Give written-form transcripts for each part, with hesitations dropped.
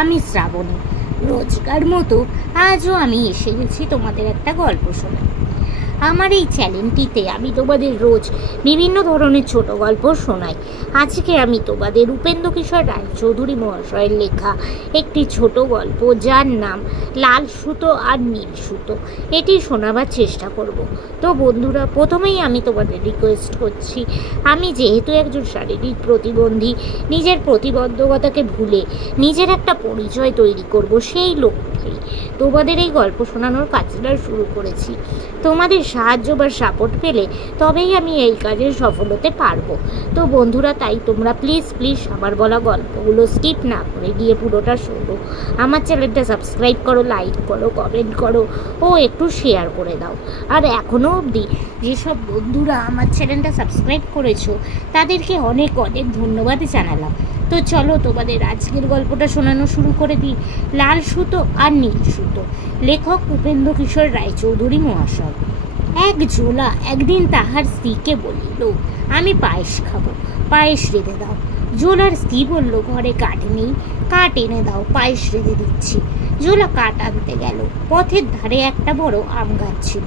আমি শ্রাবণী। রোজকার মতো আজও আমি এসে গেছি তোমাদের একটা গল্প শোনাতে। আমার এই চ্যানেলটিতে আমি তোমাদের রোজ বিভিন্ন ধরনের ছোট গল্প শোনাই। আজকে আমি তোমাদের উপেন্দ্র কিশোর রায়চৌধুরী মহাশয়ের লেখা একটি ছোট গল্প, যার নাম লাল সুতো আর নীল সুতো, এটি শোনাবার চেষ্টা করব। তো বন্ধুরা, প্রথমেই আমি তোমাদের রিকোয়েস্ট করছি, আমি যেহেতু একজন শারীরিক প্রতিবন্ধী, নিজের প্রতিবন্ধকতাকে ভুলে নিজের একটা পরিচয় তৈরি করব, সেই লক্ষ্যেই তোমাদের এই গল্প শোনানোর কাজটা শুরু করেছি। তোমাদের সাহায্য বা সাপোর্ট পেলে তবেই আমি এই কাজে সফল হতে পারবো। তো বন্ধুরা, তাই তোমরা প্লিজ আমার বলা গল্পগুলো স্কিপ না করে গিয়ে পুরোটা শোনো। আমার চ্যানেলটা সাবস্ক্রাইব করো, লাইক করো, কমেন্ট করো ও একটু শেয়ার করে দাও। আর এখনও অবধি যেসব বন্ধুরা আমার চ্যানেলটা সাবস্ক্রাইব করেছো তাদেরকে অনেক ধন্যবাদ জানালাম। তো চলো তোমাদের আজকের গল্পটা শোনানো শুরু করে দিই। লাল সুতো আর নীল সুতো, লেখক উপেন্দ্র কিশোর রায়চৌধুরী মহাশয়। এক জোলা একদিন তাহার স্ত্রীকে বলিল, আমি পায়েস খাবো, পায়েস রেঁধে দাও। জোলার স্ত্রী বলল, ঘরে কাঠ নেই, কাঠ এনে দাও, পায়েস রেঁধে দিচ্ছি। জোলা কাঠ আনতে গেল। পথের ধারে একটা বড় আম গাছ ছিল।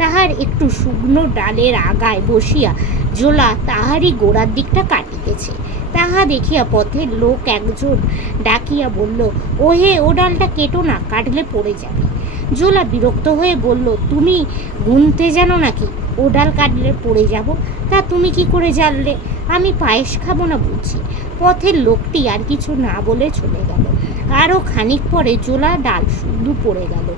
তাহার একটু শুকনো ডালের আগায় বসিয়া জোলা তাহারই গোড়ার দিকটা কাটিতেছে। তাহা দেখিয়া পথের লোক একজন ডাকিয়া বলল, ওহে, ও ডালটা কেটো না, কাটলে পড়ে যাবে। জোলা বিরক্ত হয়ে বলল, তুমি গুনতে জানো নাকি? ও ডাল কাটলে পড়ে যাব? তা তুমি কি করে জানলে? আমি পায়েস খাবো না বুঝছি। পথের লোকটি আর কিছু না বলে চলে গেল। আরও খানিক পরে জোলা ডাল শুদ্ধ পড়ে গেল।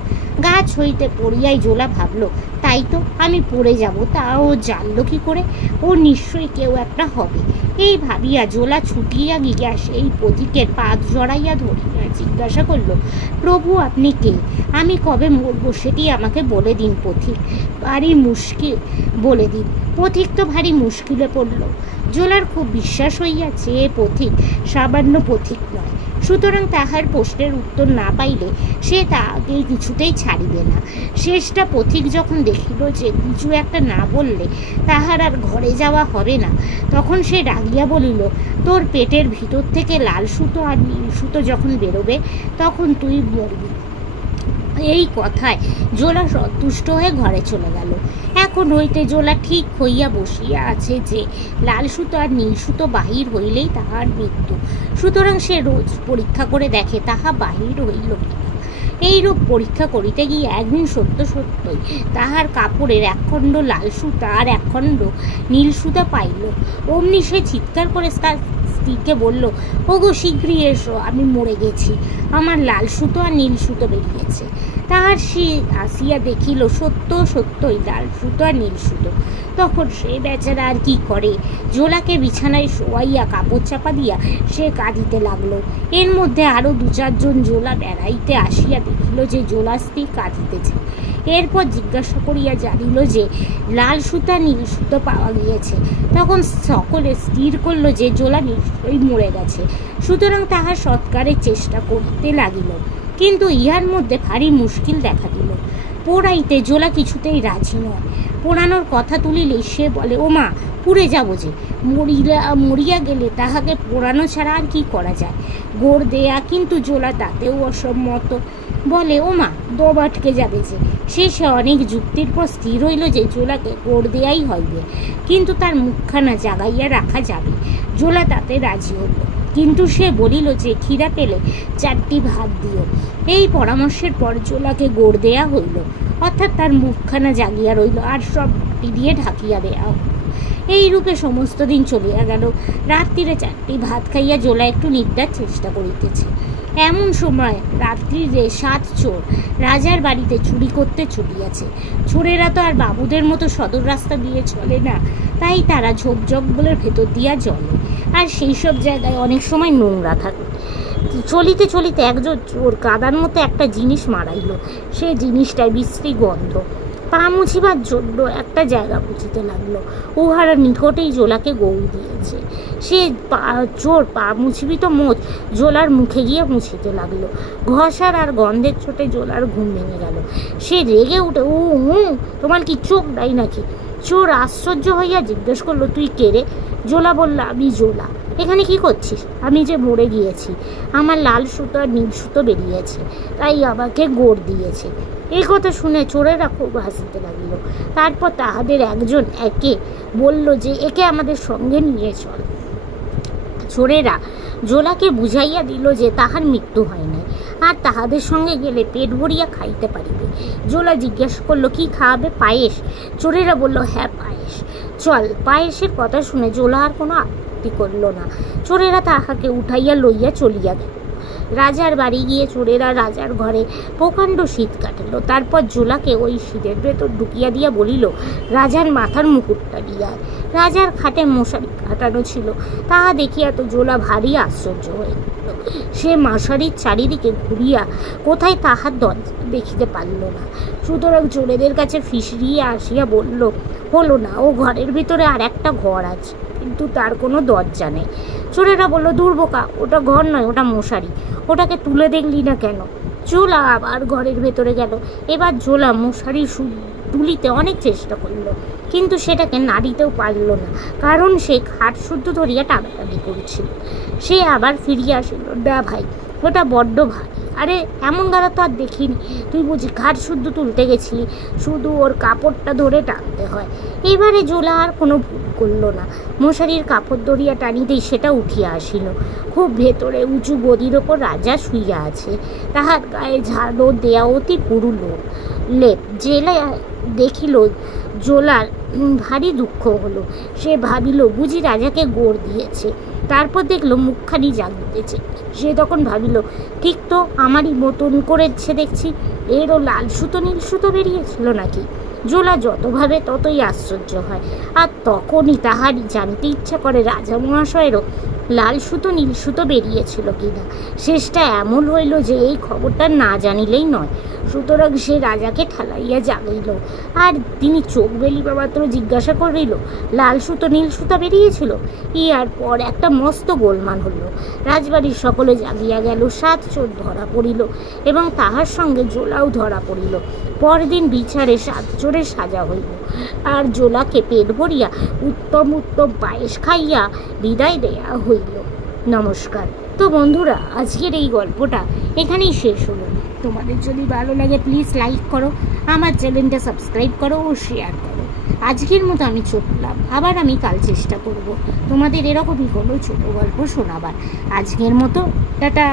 গাছ হইতে পড়িয়াই জোলা ভাবল, তাই তো, আমি পড়ে যাব, তা ও জানলো কি করে? ও নিশ্চয়ই কেউ একটা হবে। এই ভাবিয়া জোলা ছুটিয়া গিয়া সেই পথিকের পা জড়াইয়া ধরিয়া জিজ্ঞাসা করল, প্রভু, আপনি কে? আমি কবে মরবো সেটি আমাকে বলে দিন পথিক, ভারী মুশকিল বলে দিন। পথিক তো ভারী মুশকিলে পড়ল। জোলার খুব বিশ্বাস হইয়াছে এ পথিক সামান্য পথিক নয়, সুতরাং তাহার প্রশ্নের উত্তর না পাইলে সে তাকে কিছুতেই ছাড়িবে না। শেষটা পথিক যখন দেখিল যে কিছু একটা না বললে তাহার আর ঘরে যাওয়া হবে না, তখন সে রাগিয়া বলিল, তোর পেটের ভিতর থেকে লাল সুতো আর নীল সুতো যখন বেরোবে তখন তুই মরবি। এই কথায় জোলা সন্তুষ্ট হয়ে ঘরে চলে গেল। এখন হইতে জোলা ঠিক হইয়া বসিয়া আছে যে লাল সুতো আর নীল সুতো বাহির হইলেই তাহার মৃত্যু, সুতরাং সে রোজ পরীক্ষা করে দেখে তাহা বাহির হইল কিনা। এইরূপ পরীক্ষা করিতে গিয়ে একদিন সত্যই তাহার কাপড়ের একখণ্ড লাল সুতা আর একখণ্ড নীল সুতা পাইল। অমনি সে চিৎকার করে তার স্ত্রীকে বলল, ওগো, শীঘ্রই এসো, আমি মরে গেছি, আমার লাল সুতো আর নীল সুতো বেরিয়েছে। তাহার সে আসিয়া দেখিল সত্যই লাল সুতো আর নীল সুতো। তখন সে বেচারা আর কি করে, জোলাকে বিছানায় শোয়াইয়া কাপড় চাপা দিয়া সে কাঁদিতে লাগলো। এর মধ্যে আরও 2-4 জন জোলা বেড়াইতে আসিয়া দেখিল যে জোলা স্ত্রী কাঁদিতেছে। এরপর জিজ্ঞাসা করিয়া জানিল যে লাল সুতা নীল সুতো পাওয়া গিয়েছে। তখন সকলে স্থির করল যে জোলা নিশ্চয়ই মরে গেছে, সুতরাং তাহার সৎকারের চেষ্টা করতে লাগিল। কিন্তু ইহার মধ্যে ভারী মুশকিল দেখা দিল। পোড়াইতে জোলা কিছুতেই রাজি নয়। পোড়ানোর কথা তুলিলেই সে বলে, ও মা, পুড়ে যাব যে, মরিয়া গেলে তাহাকে পোড়ানো ছাড়া আর কি করা যায়? গোড় দেয়া। কিন্তু জোলা তাতেও অসম্মত, বলে, ও মা, দম আটকে যাবে যে। শেষে অনেক যুক্তির পর স্থির হইল যে জোলাকে গোড় দেয়াই হইবে, কিন্তু তার মুখখানা জাগাইয়া রাখা যাবে। জোলা তাতে রাজি হল, কিন্তু সে বলিল যে খিদা পেলে 4টি ভাত দিও। এই পরামর্শের পর জোলাকে গোড় দেয়া হইল, অর্থাৎ তার মুখখানা জাগিয়া রইল আর সব মাটি দিয়ে ঢাকিয়া দেয়া হইল। এই রূপে সমস্ত দিন চলিয়া গেল। রাত্রিরে 4টি ভাত খাইয়া জোলা একটু নিদ্রার চেষ্টা করিতেছে। এমন সময় রাত্রিরে 7 চোর রাজার বাড়িতে চুরি করতে চলিয়াছে। চোরেরা তো আর বাবুদের মতো সদর রাস্তা দিয়ে চলে না, তাই তারা ঝোপ জঙ্গলের ভেতর দিয়া চলে, আর সেই সব জায়গায় অনেক সময় নোংরা থাকে। চলিতে চলিতে একজন চোর কাদার মতো একটা জিনিস মারাইল। সে জিনিসটায় বিশ্রী গন্ধ। পা মুছিবার জন্য একটা জায়গা খুঁজিতে লাগলো। উহার নিকটেই জোলাকে গৌড় দিয়েছে। সে চোর পা মুছিবি তো মোচ জোলার মুখে গিয়ে মুছিতে লাগলো। ঘষার আর গন্ধের চোটে জোলার ঘুম ভেঙে গেল। সে রেগে উঠে, তোমার কি চোখ নাই নাকি? চোর আশ্চর্য হইয়া জিজ্ঞেস করলো, তুই কে রে? জোলা বলল, আমি জোলা। এখানে কি করছিস? আমি যে মরে গিয়েছি, আমার লাল সুতো আর নীল সুতো বেরিয়েছে, তাই আমাকে গোড় দিয়েছে। এই কথা শুনে চোরেরা খুব হাসিতে লাগল। তারপর তাহাদের একজন একে বলল যে একে আমাদের সঙ্গে নিয়ে চল। চোরেরা জোলাকে বুঝাইয়া দিল যে তাহার মৃত্যু হয় নাই, আর তাহাদের সঙ্গে গেলে পেট ভরিয়া খাইতে পারিবে। জোলা জিজ্ঞাসা করলো, কি খাওয়াবে? পায়েস। চোরেরা বলল, হ্যাঁ পায়েস, চল। পায়েসের কথা শুনে জোলা আর কোনো আপত্তি করল না। চোরেরা তাহাকে উঠাইয়া লইয়া চলিয়া গেল। রাজার বাড়ি গিয়ে চোরেরা রাজার ঘরে প্রকাণ্ড শীত কাটিল। তারপর জোলাকে ওই শীতের ভেতর ঢুকিয়া দিয়া বলিল, রাজার মাথার মুকুটটা দিয়া। রাজার খাটে মশারি কাটানো ছিল। তাহা দেখিয়া তো জোলা ভারী আশ্চর্য হয়ে গেল। সে মশারির চারিদিকে ঘুরিয়া কোথায় তাহার দরজা দেখিতে পারল না। সুতরাং চোরেদের কাছে ফিসরিয়ে আসিয়া বলল, হলো না, ও ঘরের ভিতরে আর একটা ঘর আছে, কিন্তু তার কোনো দরজা নেই। চোরেরা বলল, দুর্বোকা, ওটা ঘর নয়, ওটা মশারি, ওটাকে তুলে দেখলি না কেন? জোলা আবার ঘরের ভেতরে গেল। এবার জোলা মশারি তুলিতে অনেক চেষ্টা করলো, কিন্তু সেটাকে নাড়িতেও পারল না, কারণ সে খাট শুদ্ধ ধরিয়া টানাটানি করেছিল। সে আবার ফিরিয়া আসিল, না ভাই, ওটা বড্ড ভারী। আরে এমন গালা তো আর দেখিনি, তুই বুঝি ঘাট শুদ্ধ তুলতে গেছিলি? শুধু ওর কাপড়টা ধরে টানতে হয়। এবারে জোলা আর কোনো ভুল করলো না। মশারির কাপড় ধরিয়া টানিতেই সেটা উঠিয়া আসিল। খুব ভেতরে উঁচু গদির ওপর রাজা শুইয়া আছে। তাহার গায়ে ঝাড়ো দেয়া অতি পুরু লেপ। জেলা দেখিল জোলার ভারী দুঃখ হলো। সে ভাবিল বুঝি রাজাকে গোড় দিয়েছে। তারপর দেখলো মুখখানি জাগিতেছে। সে তখন ভাবিল, ঠিক তো আমারই মতন করেছে দেখছি, এরও লাল সুতো নীল সুতো বেরিয়েছিল নাকি? জোলা যত ভাবে ততই আশ্চর্য হয়, আর তখনই তাহারই জানতে ইচ্ছা করে রাজা মহাশয়েরও লাল সুতো নীল সুতো বেরিয়েছিল কিনা। শেষটা এমন হইল যে এই খবরটা না জানিলেই নয়। সুতরাং সে রাজাকে ঠেলাইয়া জাগাইল, আর তিনি চোখ বেলিবা মাত্র জিজ্ঞাসা করিল, লাল সুতো নীল সুতো বেরিয়েছিল? ইহার পর একটা মস্ত গোলমাল হল। রাজবাড়ির সকলে জাগিয়া গেল। 7 চোর ধরা পড়িল এবং তাহার সঙ্গে জোলাও ধরা পড়িল। পরদিন বিচারে 7 চোরের সাজা হইল, আর জোলাকে পেট ভরিয়া উত্তম উত্তম পায়েস খাইয়া বিদায় দেয়া হইল। নমস্কার। তো বন্ধুরা, আজকের এই গল্পটা এখানেই শেষ হলো। তোমাদের যদি ভালো লাগে প্লিজ লাইক করো, আমার চ্যানেলটা সাবস্ক্রাইব করো ও শেয়ার করো। আজকের মতো আমি চললাম, আবার আমি কাল চেষ্টা করব তোমাদের এরকমই কোনো ছোটো গল্প শোনাবার। আজকের মতো টাটা।